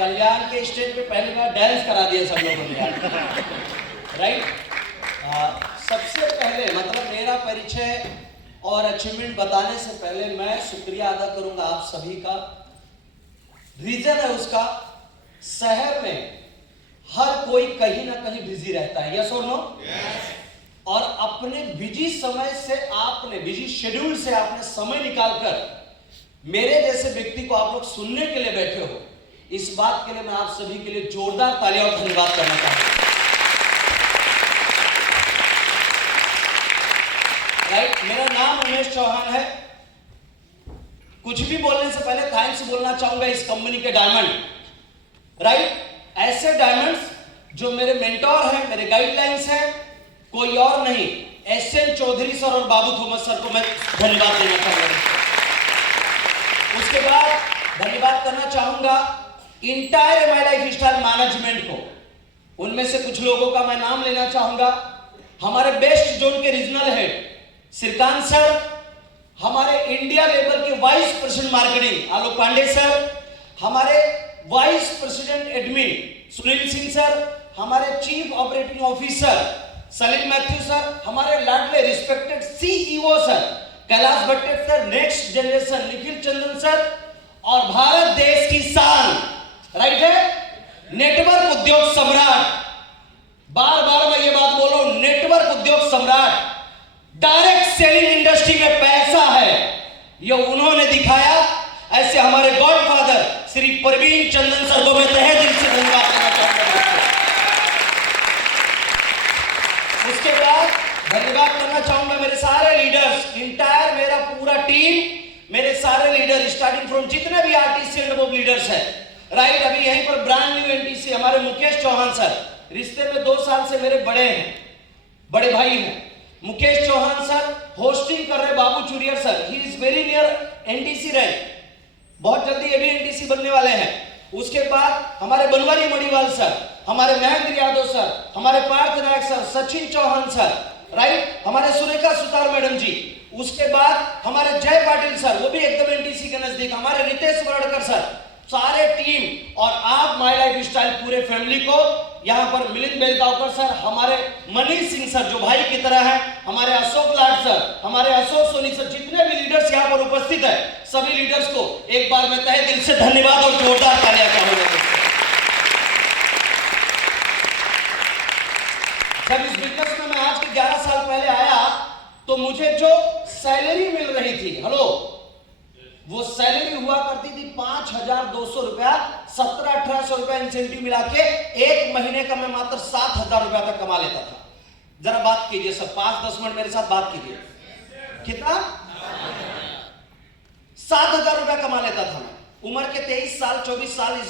कल्याण के स्टेज पे पहली बार डांस करा दिया सब लोगों ने यार, राइट। सबसे पहले मतलब मेरा परिचय और अचीवमेंट बताने से पहले मैं शुक्रिया अदा करूंगा आप सभी का। रीजन है उसका, शहर में हर कोई कहीं ना कहीं बिजी रहता है, यस और नो? और अपने बिजी समय से आपने, बिजी शेड्यूल से आपने समय निकालकर मेरे जैसे व्यक्ति को आप लोग सुनने के लिए बैठे हो, इस बात के लिए मैं आप सभी के लिए जोरदार तालियां और धन्यवाद करना चाहता हूं। राइट, मेरा नाम उमेश चौहान है। कुछ भी बोलने से पहले थैंक्स बोलना चाहूंगा इस कंपनी के डायमंड, राइट, ऐसे डायमंड्स जो मेरे मेंटोर हैं, मेरे गाइडलाइंस हैं, कोई और नहीं, एसएन चौधरी सर और बाबू थॉमस सर को मैं धन्यवाद देना चाहूंगा। उसके बाद धन्यवाद करना चाहूंगा entire my life style management को। उनमें से कुछ लोगों का मैं नाम लेना चाहूंगा। हमारे बेस्ट जोन के रीजनल हेड श्रीकांत सर, हमारे इंडिया लेवल के vice president marketing Alok Pandey sir, हमारे vice president admin Sunil Singh sir, हमारे chief operating officer Salim Matthew sir, हमारे लाडले respected CEO sir Kailash Bhatte sir, next generation Nikhil Chandan sir, और भारत देश की शान, राइट है, नेटवर्क उद्योग सम्राट, बार बार मैं ये बात बोल रहा हूं, नेटवर्क उद्योग सम्राट, डायरेक्ट सेलिंग इंडस्ट्री में पैसा है, ये उन्होंने दिखाया। ऐसे हमारे गॉडफादर श्री प्रवीण चंदन सर को मैं तहे दिल से धन्यवाद करना चाहूंगा। उसके बाद धन्यवाद करना चाहूंगा मेरे सारे लीडर्स, इंटायर मेरा पूरा टीम, मेरे सारे लीडर स्टार्टिंग फ्रॉम जितने भी आरटीसी एंड अबव लीडर्स हैं, राइट। अभी यहीं पर ब्रांड न्यू एनटीसी हमारे मुकेश चौहान सर, रिश्ते में 2 साल से मेरे बड़े हैं, बड़े भाई हैं। मुकेश चौहान सर होस्टिंग कर रहे Babu Churiyar sir, he is very near NTC rank, बहुत जल्दी ये भी एनटीसी बनने वाले हैं। उसके बाद हमारे बनवारी मणिवाल सर, हमारे महेंद्र यादव सर, हमारे Parth Nayak sir, Sachin Chauhan sir, right, हमारे सुरेखा सुतार मैडम जी। उसके बाद हमारे जय पाटिल सर, वो भी एकदम एनटीसी के नजदीक, हमारे रितेश वरड़कर सर, सारे टीम, और आप माय लाइफ स्टाइल पूरे फैमिली को, यहां पर मिलिंद बेलगांवकर सर, हमारे मनीष सिंह सर जो भाई की तरह हैं, हमारे अशोक लाड सर, हमारे अशोक सोनी सर, जितने भी लीडर्स यहां पर उपस्थित है, सभी लीडर्स को एक बार मैं तहे दिल से धन्यवाद और जोरदार तालियां चाहूंगा। जब इस बिजनेस में मैं आज के 11 साल पहले आया तो मुझे जो सैलरी मिल रही थी, हेलो, वो सैलरी हुआ करती थी 5,200 रुपया, 1700-1800 रुपया इंसेंटिव मिला के एक महीने का मैं मात्र 7,000 रुपया तक कमा लेता था। जरा बात कीजिए सर, 5-10 मिनट मेरे साथ बात कीजिए, कितना? 7,000 रुपया कमा लेता था मैं। उम्र के 23 साल 24 साल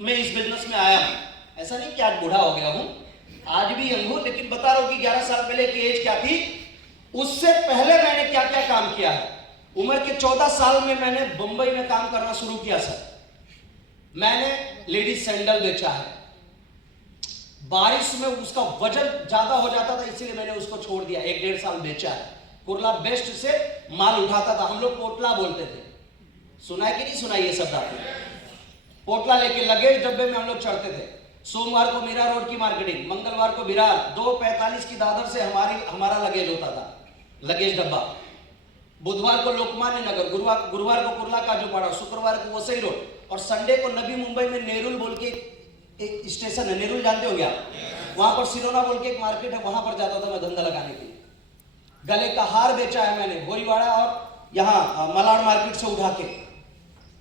में इस बिजनेस में आया हूं। ऐसा नहीं कि आज बूढ़ा हो गया हूं, आज भी यंग हूं, लेकिन बता रहा हूं कि 11 साल पहले की एज क्या थी, उससे पहले मैंने क्या क्या काम किया है। उम्र के 14 साल में मैंने बंबई में काम करना शुरू किया सर। मैंने लेडीज सैंडल बेचा है, बारिश में उसका वजन ज्यादा हो जाता था, इसीलिए मैंने उसको छोड़ दिया, 1-1.5 साल बेचा है। कुर्ला बेस्ट से माल उठाता था, हम लोग पोटला बोलते थे, सुना है कि नहीं सुना ये शब्द आपने? पोटला लेके लगेज डब्बे में हम लोग चढ़ते थे। सोमवार को मीरा रोड की मार्केटिंग, मंगलवार को विरार, 2:45 की दादर से हमारा लगेज होता था, लगेज डब्बा। बुधवार को लोकमान्य नगर, गुरुवार को कुर्ला काजू पाड़ा, शुक्रवार को वसई रोड, और संडे को नवी मुंबई में नेरुल बोल के एक स्टेशन है, नेरुल जानते हो क्या? वहां पर सिरोना बोल के एक मार्केट है, वहां पर जाता था मैं धंधा लगाने के लिए। गले का हार बेचा है मैंने भोईवाड़ा और यहाँ मलाड मार्केट से उठा के।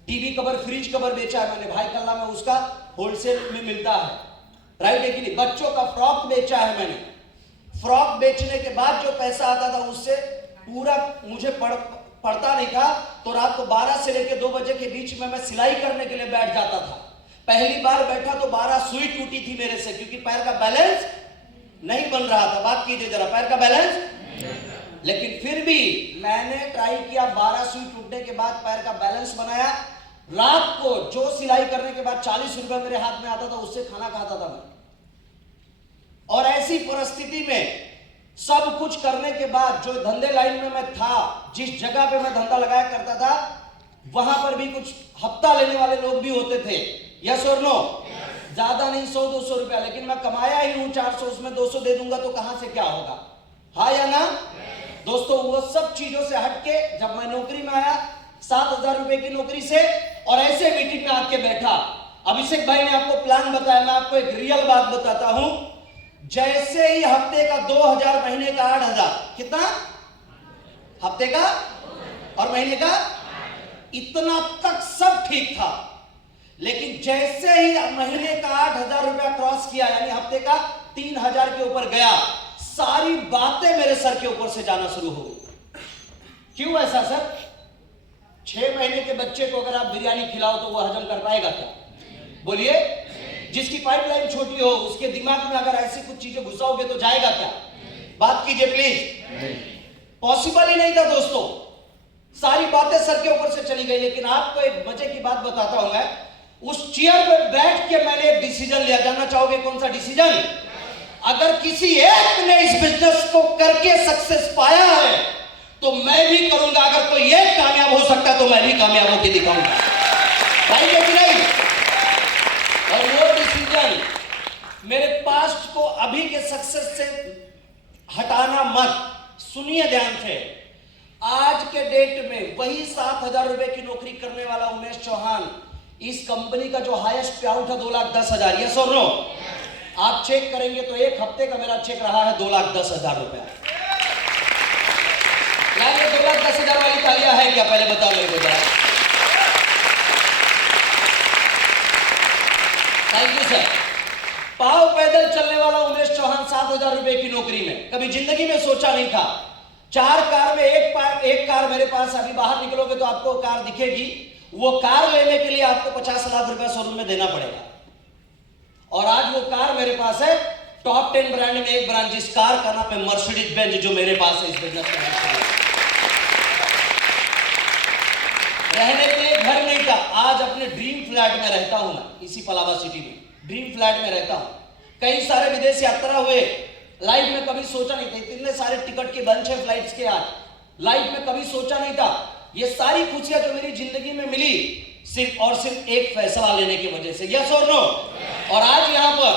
टीवी कवर, फ्रिज कवर बेचा है मैंने, भाई कल्ला में उसका होलसेल में मिलता है, राइट है कि नहीं। बच्चों का फ्रॉक बेचा है मैंने। फ्रॉक बेचने के बाद जो पैसा आता था उससे पूरा मुझे पड़ता नहीं था, तो रात को 12 से लेकर 2 बजे के बीच में मैं सिलाई करने के लिए बैठ जाता था। पहली बार बैठा तो 12 सुई टूटी थी मेरे से, क्योंकि पैर का बैलेंस नहीं बन रहा था। बात कीजिए जरा, पैर का बैलेंस, लेकिन फिर भी मैंने ट्राई किया, 12 सुई टूटने के बाद पैर का बैलेंस बनाया। रात को जो सिलाई करने के बाद 40 रुपए मेरे हाथ में आता था, उससे खाना खाता था मैं। और ऐसी परिस्थिति में सब कुछ करने के बाद जो धंधे लाइन में मैं था, जिस जगह पे मैं धंधा लगाया करता था, वहां पर भी कुछ हफ्ता लेने वाले लोग भी होते थे। यस और नो? ज्यादा नहीं, 100-200 रुपया, लेकिन मैं कमाया ही हूं 400, उसमें 200 दे दूंगा तो कहां से क्या होगा? हाँ या ना? दोस्तों, वो सब चीजों से हटके जब मैं नौकरी में आया 7,000 रुपए की नौकरी से, और ऐसे मीटिंग में आके बैठा, अभिषेक भाई ने आपको प्लान बताया, मैं आपको एक रियल बात बताता हूं। जैसे ही हफ्ते का 2,000, महीने का 8,000, कितना? हफ्ते का और महीने का, इतना तक सब ठीक था। लेकिन जैसे ही महीने का 8,000 रुपया क्रॉस किया, यानी हफ्ते का 3,000 के ऊपर गया, सारी बातें मेरे सर के ऊपर से जाना शुरू हो गई। क्यों ऐसा सर? 6 महीने के बच्चे को अगर आप बिरयानी खिलाओ तो वो हजम कर पाएगा क्या? बोलिए। जिसकी पाइपलाइन छोटी हो, उसके दिमाग में अगर ऐसी कुछ चीजें घुसाओगे तो जाएगा क्या? बात कीजिए प्लीज। पॉसिबल ही नहीं था दोस्तों, सारी बातें सर के ऊपर से चली गई। लेकिन आपको एक मजे की बात बताता हूं मैं, उस चेयर पे बैठ के मैंने एक डिसीजन लिया। जानना चाहोगे कौन सा डिसीजन? अगर किसी एक ने इस बिजनेस को करके सक्सेस पाया है तो मैं भी करूंगा। अगर कोई एक कामयाब हो सकता है तो मैं भी कामयाब होकर दिखाऊंगा। भाई कि नहीं? और वो डिसीजन मेरे पास्ट को अभी के सक्सेस से हटाना मत। सुनिए ध्यान से, आज के डेट में वही 7,000 रुपए की नौकरी करने वाला उमेश चौहान, इस कंपनी का जो हाईएस्ट पे आउट है 2,10,000। यस और नो? आप चेक करेंगे तो एक हफ्ते का मेरा चेक रहा है 2,10,000 रुपया। यार ये 2,10,000 वाली तालियां है क्या? पहले बताओ मेरे को जरा। Thank you sir. पांव पैदल चलने वाला उमेश चौहान 7,000 रुपए की नौकरी में, कभी जिंदगी में सोचा नहीं था। 4 कार में एक कार मेरे पास, अभी बाहर निकलोगे तो आपको कार दिखेगी। वो कार लेने के लिए आपको 50 लाख रुपया शोरूम में देना पड़ेगा। और आज वो कार मेरे पास है, टॉप 10 ब्रांड में एक ब्रांड, जिस कार का नाम है मर्सिडीज बेंज, जो मेरे पास है इस बिजनेस में। रहने के लिए घर नहीं था, आज अपने ड्रीम फ्लैट में रहता हूं मैं, इसी पलावा सिटी में ड्रीम फ्लैट में रहता हूं। कई सारे विदेश यात्रा हुए, लाइफ में कभी सोचा नहीं था, इतने सारे टिकट के बंच है फ्लाइट्स के, आज लाइफ में कभी सोचा नहीं था। ये सारी खुशियां जो मेरी जिंदगी में मिली सिर्फ और सिर्फ एक फैसला लेने की वजह से। यस और नो? और आज यहां पर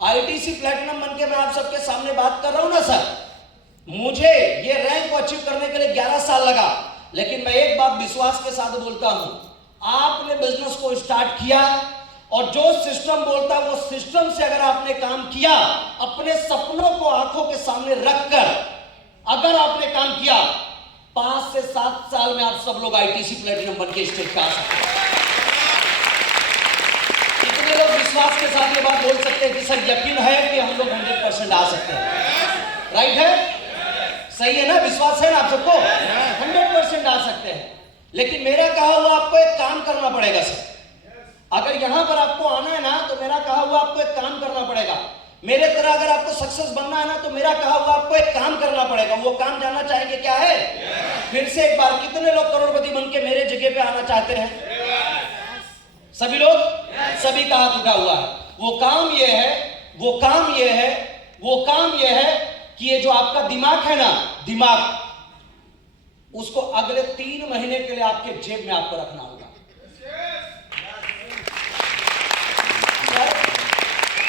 आईटीसी प्लैटिनम बनके मैं आप सबके सामने बात कर रहा हूं ना सर, मुझे ये रैंक को अचीव करने के लिए 11 साल लगा। लेकिन मैं एक बात विश्वास के साथ बोलता हूं, आपने बिजनेस को स्टार्ट किया और जो सिस्टम बोलता है वो सिस्टम से अगर आपने काम किया, अपने सपनों को आंखों के सामने रखकर अगर आपने काम किया, 5 से 7 साल में आप सब लोग आईटीसी प्लैटिनम बन के स्टेज पे आ सकते हैं। कितने लोग विश्वास के साथ ये बात बोल सकते हैं कि सर यकीन है कि हम लोग 100% आ सकते हैं? राइट है? सही है ना? विश्वास है ना आप सबको? 100% आ सकते हैं। लेकिन मेरा कहा हुआ आपको एक काम करना पड़ेगा सर। अगर यहां पर आपको आना है ना तो मेरा कहा हुआ आपको एक काम करना पड़ेगा। मेरे तरह अगर आपको सक्सेस बनना है ना तो मेरा कहा हुआ आपको एक काम करना पड़ेगा। वो काम जानना चाहेंगे क्या है? फिर से एक बार, कितने लोग करोड़पति बन के मेरे जगह पे आना चाहते हैं? सभी लोग? सभी का हाथ उठा हुआ है। वो काम ये है, वो काम ये है, वो काम ये है कि ये जो आपका दिमाग है ना, दिमाग, उसको अगले 3 महीने के लिए आपके जेब में आपको रखना होगा।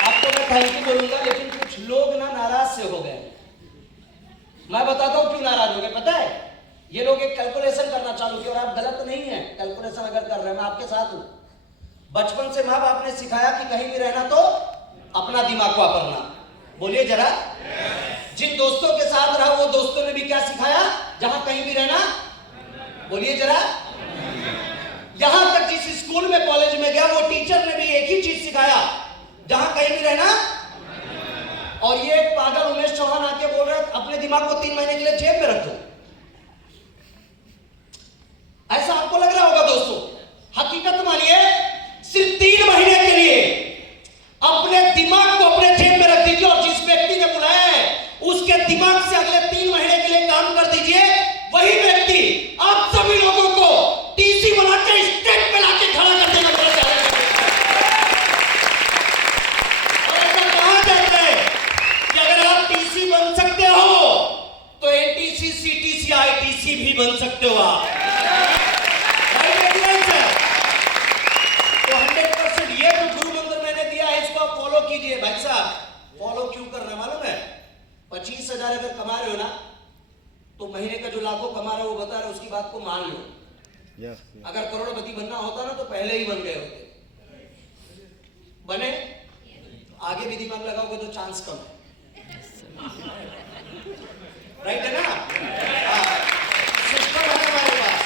आपको मैं थैंक यू बोलूंगा, लेकिन कुछ लोग ना नाराज से हो गए। मैं बताता हूं क्यों नाराज हो गए, पता है? ये लोग एक कैलकुलेशन करना चालू किया, और आप गलत नहीं है कैलकुलेशन अगर कर रहे हैं, मैं आपके साथ हूं। बचपन से मां बाप ने सिखाया कि कहीं भी रहना तो अपना दिमाग वापरना। बोलिए जरा। जिन दोस्तों के साथ रहा वो दोस्तों ने भी क्या सिखाया? जहां कहीं भी रहना, बोलिए जरा। यहां तक जिस स्कूल में कॉलेज में गया वो टीचर ने भी एक ही चीज सिखाया, जहां कहीं भी रहना। और ये एक पागल उमेश चौहान आके बोल रहा है अपने दिमाग को 3 महीने के लिए जेब में रख दो। ऐसा आपको लग रहा होगा दोस्तों, हकीकत मानिए, सिर्फ 3 महीने के लिए अपने दिमाग को अपने जेब में रख दीजिए और जिस व्यक्ति ने बुलाया है उसके दिमाग से अगले 3 महीने के लिए काम कर दीजिए। वही व्यक्ति आप सभी लोगों को टीसी बनाकर स्टेज पे लाके खड़ा कर देना पड़ेगा। और ऐसा कहा जाता है कि अगर आप टीसी बन सकते हो तो एनटीसी, सीटीसी, आईटीसी भी बन सकते हो आप। कमा रहे हो, वो बता रहे हो, उसकी बात को मान लो। अगर करोड़पति बनना होता ना तो पहले ही बन गए होते। बने? आगे भी दिमाग लगाओगे तो चांस कम है। राइट है ना? सिस्टम है हमारे पास,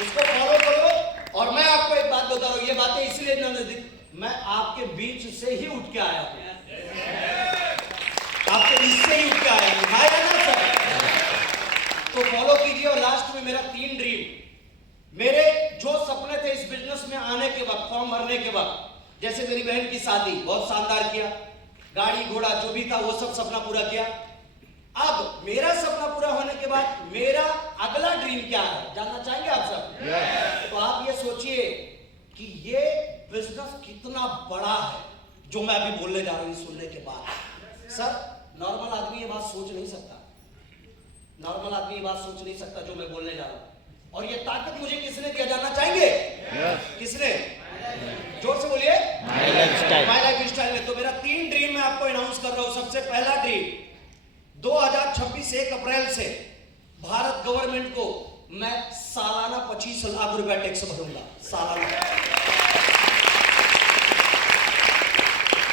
उसको फॉलो करो। और मैं आपको एक बात बता रहा हूं, ये बातें इसलिए नजदीक, मैं आपके बीच से ही उठ के आया हूं, आपके बीच से ही उठ के आया हूं, आया ना सर? तो फॉलो कीजिए। और लास्ट में मेरा 3 ड्रीम, मेरे जो सपने थे इस बिजनेस में आने के वक्त, फॉर्म भरने के वक्त, जैसे मेरी बहन की शादी बहुत शानदार किया, गाड़ी घोड़ा जो भी था वो सब सपना पूरा किया। अब मेरा सपना पूरा होने के बाद मेरा अगला ड्रीम क्या है, जानना चाहेंगे आप सब? तो आप ये सोचिए कि ये बिजनेस कितना बड़ा है जो मैं अभी बोलने जा रहा हूं सुनने के बाद। सर नॉर्मल आदमी ये बात सोच नहीं सकता, नॉर्मल आदमी ये बात सोच नहीं सकता जो मैं बोलने जा रहा हूं। और ये ताकत मुझे किसने दिया, जानना चाहेंगे? किसने? जोर से बोलिए। माय लाइफ स्टाइल में। तो मेरा 3 ड्रीम मैं आपको अनाउंस कर रहा हूं। सबसे पहला ड्रीम, 2026 1 अप्रैल से भारत गवर्नमेंट को मैं सालाना 25 लाख रुपया टैक्स भरूंगा, सालाना।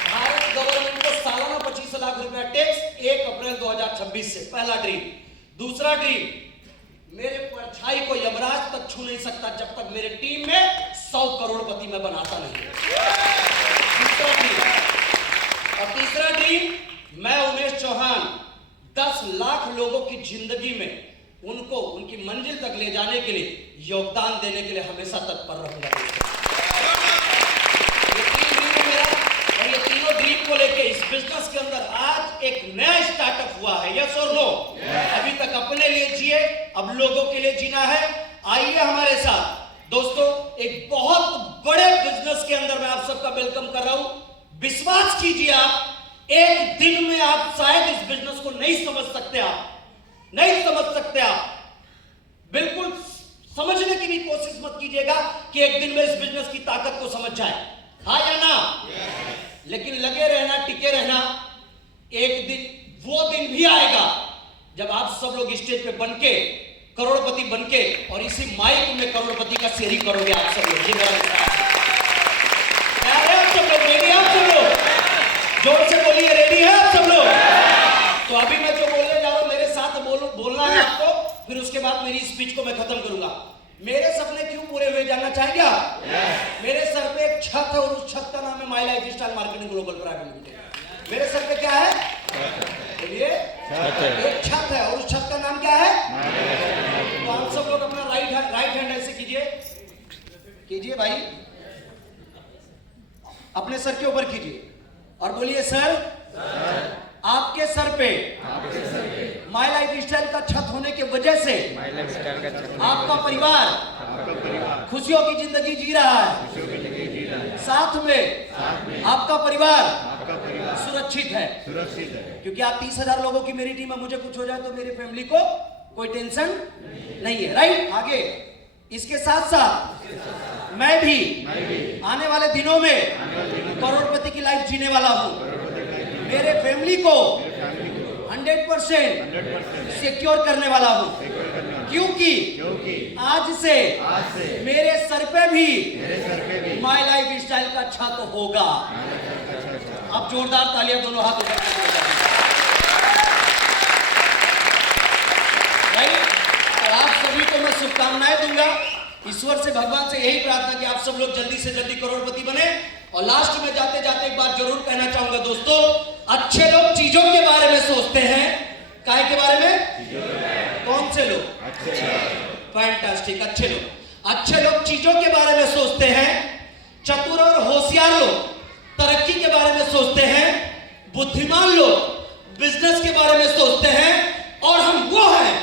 भारत गवर्नमेंट को सालाना 25 लाख रुपया टैक्स 1 अप्रैल 2026 से, पहला ड्रीम। दूसरा ड्रीम, मेरे परछाई को यमराज तक छू नहीं सकता जब तक मेरे टीम में 100 करोड़पति मैं बनाता नहीं। दूसरा ड्रीम। और तीसरा ड्रीम, मैं उमेश चौहान 10 लाख लोगों की जिंदगी में उनको उनकी मंजिल तक ले जाने के लिए, योगदान देने के लिए हमेशा तत्पर रहूंगा। ये 3 ड्रीम मेरा, और ये तीनों ड्रीम को लेके इस बिजनेस के अंदर आज एक नया स्टार्टअप हुआ है। यस और नो? अभी तक अपने लिए जिए, अब लोगों के लिए जीना है। आइए हमारे साथ दोस्तों, एक बहुत बड़े बिजनेस के अंदर मैं आप सबका वेलकम कर रहा हूं। विश्वास कीजिए, आप एक दिन में आप शायद इस बिजनेस को नहीं समझ सकते, आप नहीं समझ सकते। आप बिल्कुल समझने की भी कोशिश मत कीजिएगा कि एक दिन में इस बिजनेस की ताकत को समझ जाए, हाँ या ना? लेकिन लगे रहना, टिके रहना, एक दिन वो दिन भी आएगा जब आप सब लोग स्टेज पे बनके, करोड़पति बनके, और इसी माइक में करोड़पति का शेयरी करोगे आप सब लोग। ये मेरा आप सब लोग रेडी? आप सब लोग जोर से बोलिए, रेडी है आप सब लोग? तो अभी मैं जो बोलने जा रहा हूं मेरे साथ बोलना है आपको, फिर उसके बाद मेरी स्पीच को मैं खत्म करूंगा। मेरे सपने क्यों पूरे हुए जानना चाहेंगे आप? मेरे सर पे एक छत है और उस छत का नाम है my life style marketing global private limited. मेरे सर पे क्या है? बोलिए। एक छत है और उस छत का नाम क्या है? तो आप सब लोग अपना राइट हैंड ऐसे कीजिए भाई, अपने सर के ऊपर कीजिए और बोलिए, सर आपके सर पे माय लाइफ स्टाइल का छत होने की वजह से आपका परिवार खुशियों की जिंदगी जी रहा है। साथ में आपका परिवार सुरक्षित है, क्योंकि आप 30,000 लोगों की मेरी टीम है। मुझे कुछ हो जाए तो मेरी फैमिली को कोई टेंशन नहीं है, राइट? आगे इसके साथ साथ मैं भी आने वाले दिनों में करोड़पति की लाइफ जीने वाला हूं। मेरे फैमिली को 100% सिक्योर करने वाला हूं, क्योंकि आज से मेरे सर पे भी माय लाइफ स्टाइल का छत होगा। अब जोरदार तालियां दोनों हाथ ऊपर और आप सभी को मैं शुभकामनाएं दूंगा। ईश्वर से, भगवान से यही प्रार्थना कि आप सब लोग जल्दी से जल्दी करोड़पति बने। और लास्ट में जाते जाते एक बात जरूर कहना चाहूंगा दोस्तों, अच्छे लोग चीजों के बारे में सोचते हैं, काय के बारे में? कौन से लोग? फैंटास्टिक, अच्छे लोग चीजों के बारे में सोचते हैं। चतुर और होशियार लोग तरक्की के बारे में सोचते हैं। बुद्धिमान लोग बिजनेस के बारे में सोचते हैं। और हम वो हैं